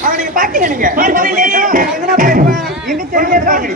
அவனுக்கு பாத்தீங்க நீங்க? பார்க்கவே இல்லையே. எங்கனா போயிருப்பான் எங்க தெரியாது?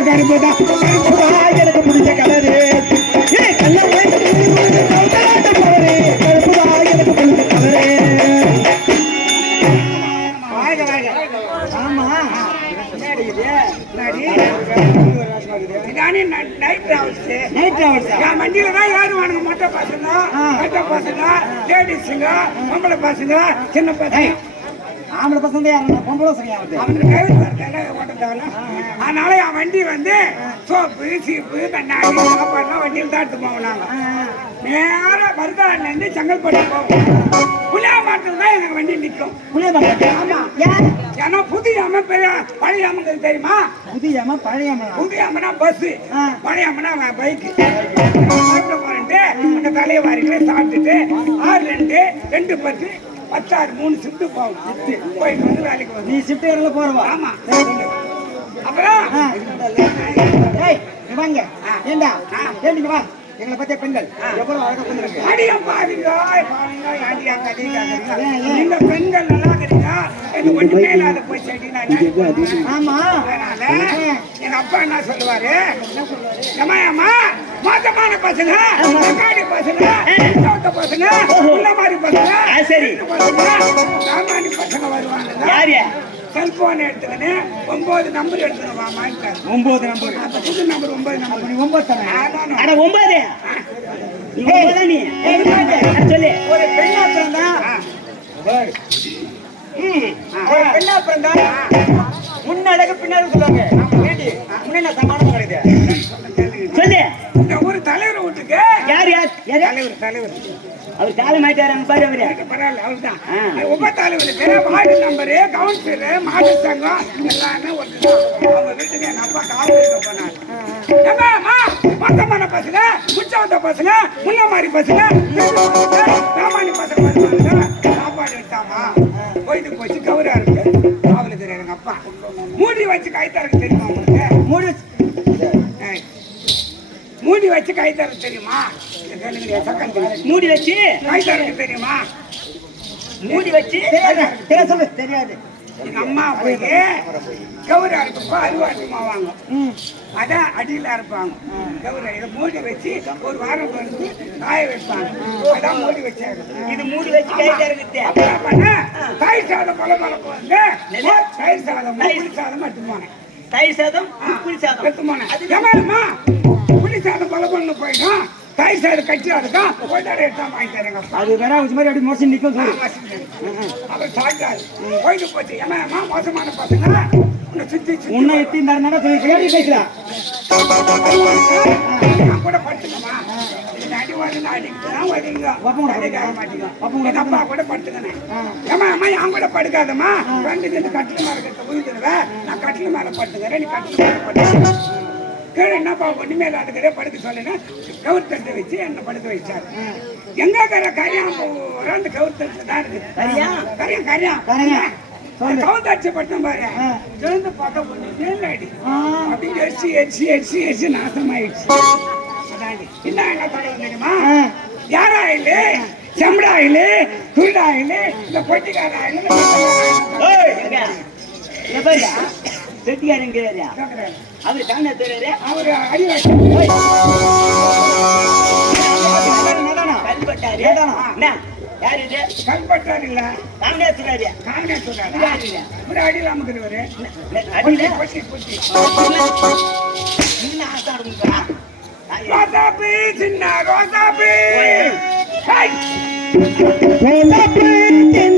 எனக்கு பிடிச்ச கலரு ஏ கவுந்தலாட்டு பாரு கருப்புதா? எனக்கு பிடிச்ச கலரு. ஆமா நைட் டிராவல்ஸ் வண்டியில தான் ஏறுவானுங்க மொட்டை பசங்க. மொட்டை பசங்க லேடிஸுங்க பொம்பளை பசங்க சின்ன பசங்க. ஆம்பளை பசங்க பொம்பளை தேவையில்ல அதனால என் வண்டி வந்து சோப்பு சீப்பு கண்ணாடி சாப்பாடுலாம் வண்டியில் தான் எடுத்து போவோம் நாங்க. நேரா மருதாண்லேருந்து செங்கல்பட்டு போவோம். புளியா மாட்டில் தான் எனக்கு வண்டி நிற்கும் புளிய பசங்க ஆமா. ஏன் ஏன்னா புதிய அம்மா பெரிய பழைய அம்மங்களுக்கு தெரியுமா? புதியம்மா பழையம்மா புதிய அம்மனா பஸ் ஆ. பழைய அம்மனா பைக் போறேன்ட்டு அந்த தலையை வாரிட்டு சாப்பிட்டுட்டு ஆறு ரெண்டு ரெண்டு பத்து பத்தாறு மூணு சிப்ட்டு போகும். போயிட்டு வந்து வேலைக்கு வந்து நீ ஷிஃப்ட் ஏரியால போறவா? ஆமா. அப்புறம். ஏய் இங்க வாங்க. ஏண்டா? ஏண்டி இங்க வா? எங்களை பத்திய பெண்கள். எவ்வளவு அழகா கொண்டிருக்கு அடியும் பாருங்க? நீங்க பெண்கள் நல்லா இருக்கிறீங்க எனக்கு ஒண்ணுமே இல்லாத போய் செடினா ஆமா. எங்க அப்பா என்ன சொல்லுவாரு? ஏம்மா ஏம்மா? மோசமான பசங்க தக்காளி பசங்க சோத்த பசங்க இந்த மாதிரி பசங்க சரி. சாமானி பசங்க வருவாங்க யார்? செல்போன் எடுத்துக்கின்னு ஒன்பது நம்பர் எடுத்துன்னு வா வாங்கிட்டாரு ஒன்பது நம்பர் அப்ப புது நம்பர் ஒன்பது நம்பர் நீ ஒன்பது ஒன்பது? நீ சொல்லு. ஒரு பெண்ணா பிறந்தா? ஒரு பெண்ணா பிறந்தா? முன்னழகு பின்னாடி சொல்லுவாங்க. ஏண்டி? முன்ன சமானம் கிடையாது சொல்லு. இந்த ஊர் தலைவர் வீட்டுக்கு. யார் யார் தலைவர் தலைவர். அவர் காலம் ஆயிட்டாரு பாரு அவரு. பரவாயில்ல அவர்தான். ஆ. உப தலைவருக்கு வார்டு நம்பரு கவுன்சிலர் மாட்டு சங்கம் எல்லாமே ஒருத்தர் அவங்க வீட்டுக்கு எங்க அப்பா காவல் இருக்க போனார். மொத்தமான பசங்க முச்சவத்த பசங்க முன்ன மாதிரி பசங்க சாமானி பசங்க சாப்பாடு எடுத்தாமா போயிட்டு போச்சு கௌரா இருக்கு. காவலுக்கு எங்க அப்பா. மூடி வச்சு கைத்தாருக்கு தெரியுமா உங்களுக்கு? மூடி ஏய், மூடி வச்சு கேளுங்க, சக்கன் தெரியும். மூடி வச்சு கைத்தாருக்கு தெரியுமா? மூடி வச்சு சொல்லு தெரியாது. எங்க அம்மா போய் கௌரா இருக்கப்போ அருவாட்டுமா வாங்க. அதான் அடியில இருப்பாங்க கௌரா இதை மூடி வச்சு ஒரு வாரம் கழிச்சு காய வைப்பாங்க. அதான் மூடி வச்சாரு. இது மூடி வச்சு கைட்டா இருக்குது அப்புறம் பண்ண? தயிர் சாதம் கொலை கொலை வந்து தயிர் சாதம் புளி சாதம் எடுத்து போனேன். தயிர் சாதம் புளி சாதம். எடுத்து போனேன். ஏமாருமா புளி சாதம் கொலை பண்ணு போயிடும் தயிர் சாதம் கட்சி அதுக்கும் கொண்டாட எடுத்தா வாங்கிட்டாரு எங்க அப்பா அது வேற ஒரு மாதிரி அப்படி மோசம் நிக்கும் சொல்லு. அவர் சாப்பிட்டாரு போயிட்டு போச்சு. ஏமா மோசமான பசங்க? உன்னை சுத்தி உன்னை எத்தி இருந்தாருன்னா சொல்லி கேள்வி பேசலாம் நான் கூட படுத்துக்கமா வாங்கி அப்பா கூட படுத்துக்கனேன் ஏமா அம்மா என் கூட படுக்காதம்மா? ரெண்டு கட்டில் மேல கட்ட உயிர்த்துருவேன் நான் கட்டில் மேல படுத்துக்கிறேன். நீ கட்டில் மேல கீழே என்னப்பா ஒண்ணுமே இல்லாத படுக்க சொல்லினா கவுர் தட்டு வச்சு என்ன படுக்க வச்சாரு. எங்க இருக்கிற கரியான் பூரா அந்த கவுர் தட்டு தான் இருக்கு. கரியா? கரியம் கரியம் கரியம். சொல்லு. கவுந்தாட்சி பட்டம் பாரு. திறந்து பார்க்க ஆ. அப்படி எரிச்சு எரிச்சு எரிச்சு எரிச்சு நாசமாயிடுச்சு. என்ன என்ன தலைவர் தெரியுமா. யார் ஆயிலு செம்பட ஆயிலு துருட ஆயிலு இந்த பொட்டிக்கார? ஆயிலு பாருங்க. செட்டியாருங்கிறாரு அவரு தானே தெரியாரு அவரு அடி? கல்பட்டாரு? யாரு இது? கல்பட்டார் இல்ல. காணே சொல்றாரு இப்படி அடியில் அமுக்குறவரு அடியில? பொட்டி பொட்டி என்ன ஆசாடுங்களா ரோசாப்பி சின்ன ரோசாப்பி ஓய். ஹை! ரோசாப்பூ, சின்ன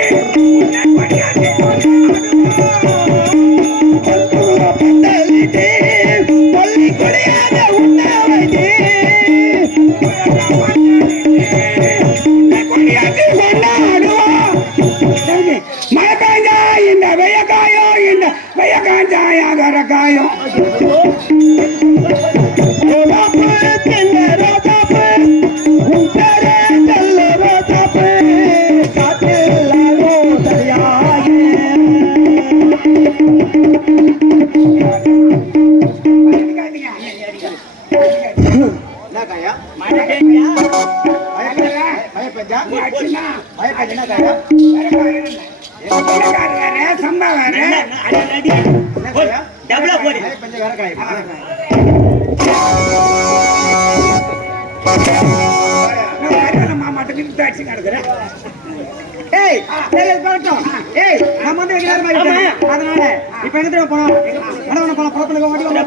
சம்பா வேற. டபுளா போடு. பயப்பஞ்சா வேற காயா மாமாட்டுக்கு அடிச்சு கிடக்குறேன். ஏய் போகட்டும். ஏய் நம்ம வந்து நேரமா இருக்கோம் அதனால இப்ப தெரியுமா போனோம் பண்ண போனோம் குளத்துல போக மாட்டோம்